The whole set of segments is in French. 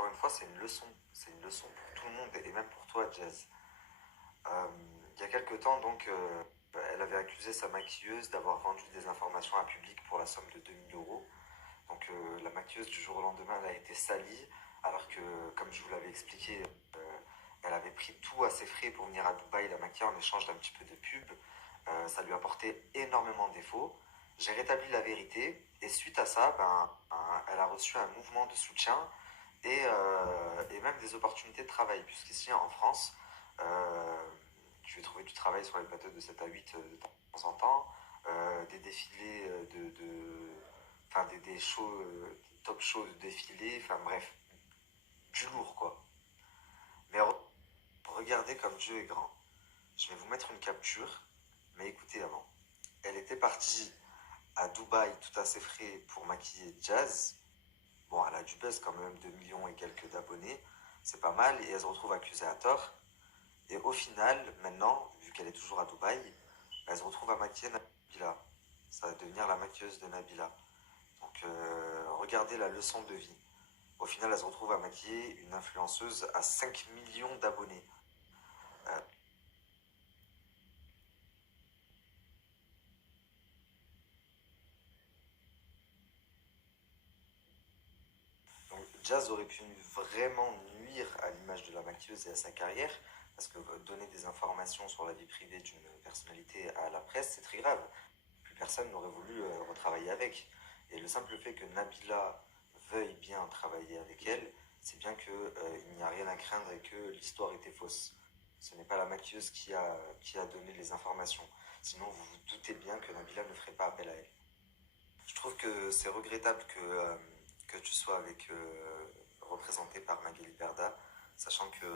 encore une fois, c'est une leçon. C'est une leçon pour tout le monde et même pour toi, Jazz. Il y a quelques temps, donc, elle avait accusé sa maquilleuse d'avoir vendu des informations à public pour la somme de 2 000 euros. Donc, la maquilleuse, du jour au lendemain, elle a été salie, alors que, comme je vous l'avais expliqué, elle avait pris tout à ses frais pour venir à Dubaï la maquiller en échange d'un petit peu de pub. Ça lui a porté énormément de défauts. J'ai rétabli la vérité et suite à ça, elle a reçu un mouvement de soutien et même des opportunités de travail, puisqu'ici en France, tu vais trouver du travail sur les plateaux de 7 à 8 de temps en temps, des défilés enfin des shows, top shows de défilés, enfin bref, du lourd quoi. Mais regardez comme Dieu est grand. Je vais vous mettre une capture, mais écoutez avant. Elle était partie à Dubaï tout à ses frais pour maquiller Jazz. Bon, elle a du buzz quand même, 2 millions et quelques d'abonnés, c'est pas mal, et elle se retrouve accusée à tort. Et au final, maintenant, vu qu'elle est toujours à Dubaï, elle se retrouve à maquiller Nabila. Ça va devenir la maquilleuse de Nabila. Donc regardez la leçon de vie. Au final, elle se retrouve à maquiller une influenceuse à 5 millions d'abonnés. Euh, donc Jazz aurait pu vraiment nuire à l'image de la maquilleuse et à sa carrière, parce que donner des informations sur la vie privée d'une personnalité à la presse, c'est très grave. Plus personne n'aurait voulu retravailler avec. Et le simple fait que Nabila veuille bien travailler avec elle, c'est bien qu'il n'y a rien à craindre et que l'histoire était fausse. Ce n'est pas la maquilleuse qui a donné les informations. Sinon, vous vous doutez bien que Nabila ne ferait pas appel à elle. Je trouve que c'est regrettable que tu sois représenté par Magali Berda, sachant que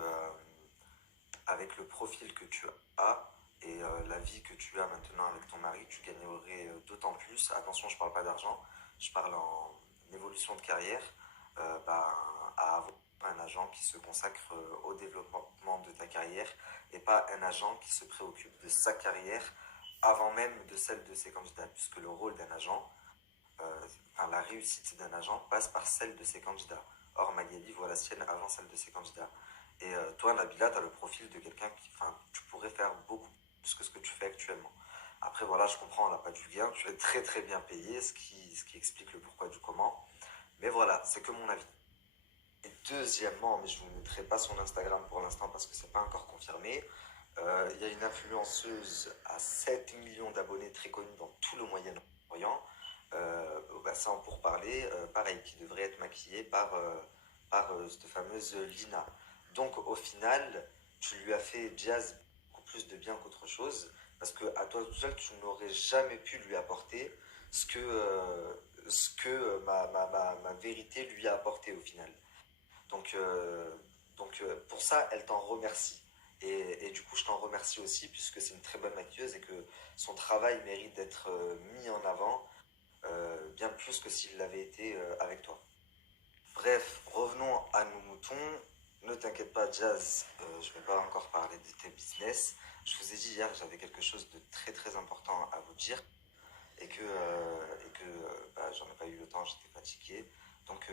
avec le profil que tu as et la vie que tu as maintenant avec ton mari, tu gagnerais d'autant plus. Attention, je ne parle pas d'argent, je parle en évolution de carrière, à avoir un agent qui se consacre au développement de ta carrière et pas un agent qui se préoccupe de sa carrière avant même de celle de ses candidats, puisque le rôle d'un agent, enfin, la réussite d'un agent passe par celle de ses candidats. Or, Magali voit la sienne avant celle de ses candidats. Et toi, Nabila, tu as le profil de quelqu'un qui, enfin, tu pourrais faire beaucoup plus que ce que tu fais actuellement. Après, voilà, je comprends, on n'a pas du gain, tu es très très bien payé, ce qui explique le pourquoi du comment. Mais voilà, c'est que mon avis. Et deuxièmement, mais je ne vous mettrai pas son Instagram pour l'instant parce que c'est pas encore confirmé, il y a une influenceuse à 7 millions d'abonnés très connue dans tout le Moyen-Orient, sans pour parler, pareil, qui devrait être maquillée par cette fameuse Lina. Donc au final, tu lui as fait Jazz beaucoup plus de bien qu'autre chose, parce que à toi tout seul, tu n'aurais jamais pu lui apporter ce que ma vérité lui a apporté au final. Donc, euh, pour ça, elle t'en remercie. Et du coup, je t'en remercie aussi, puisque c'est une très bonne maquilleuse et que son travail mérite d'être mis en avant bien plus que s'il l'avait été avec toi. Bref, revenons à nos moutons. Ne t'inquiète pas, Jazz, je ne vais pas encore parler de tes business. Je vous ai dit hier que j'avais quelque chose de très très important à vous dire et que j'en ai pas eu le temps, j'étais fatigué. Donc,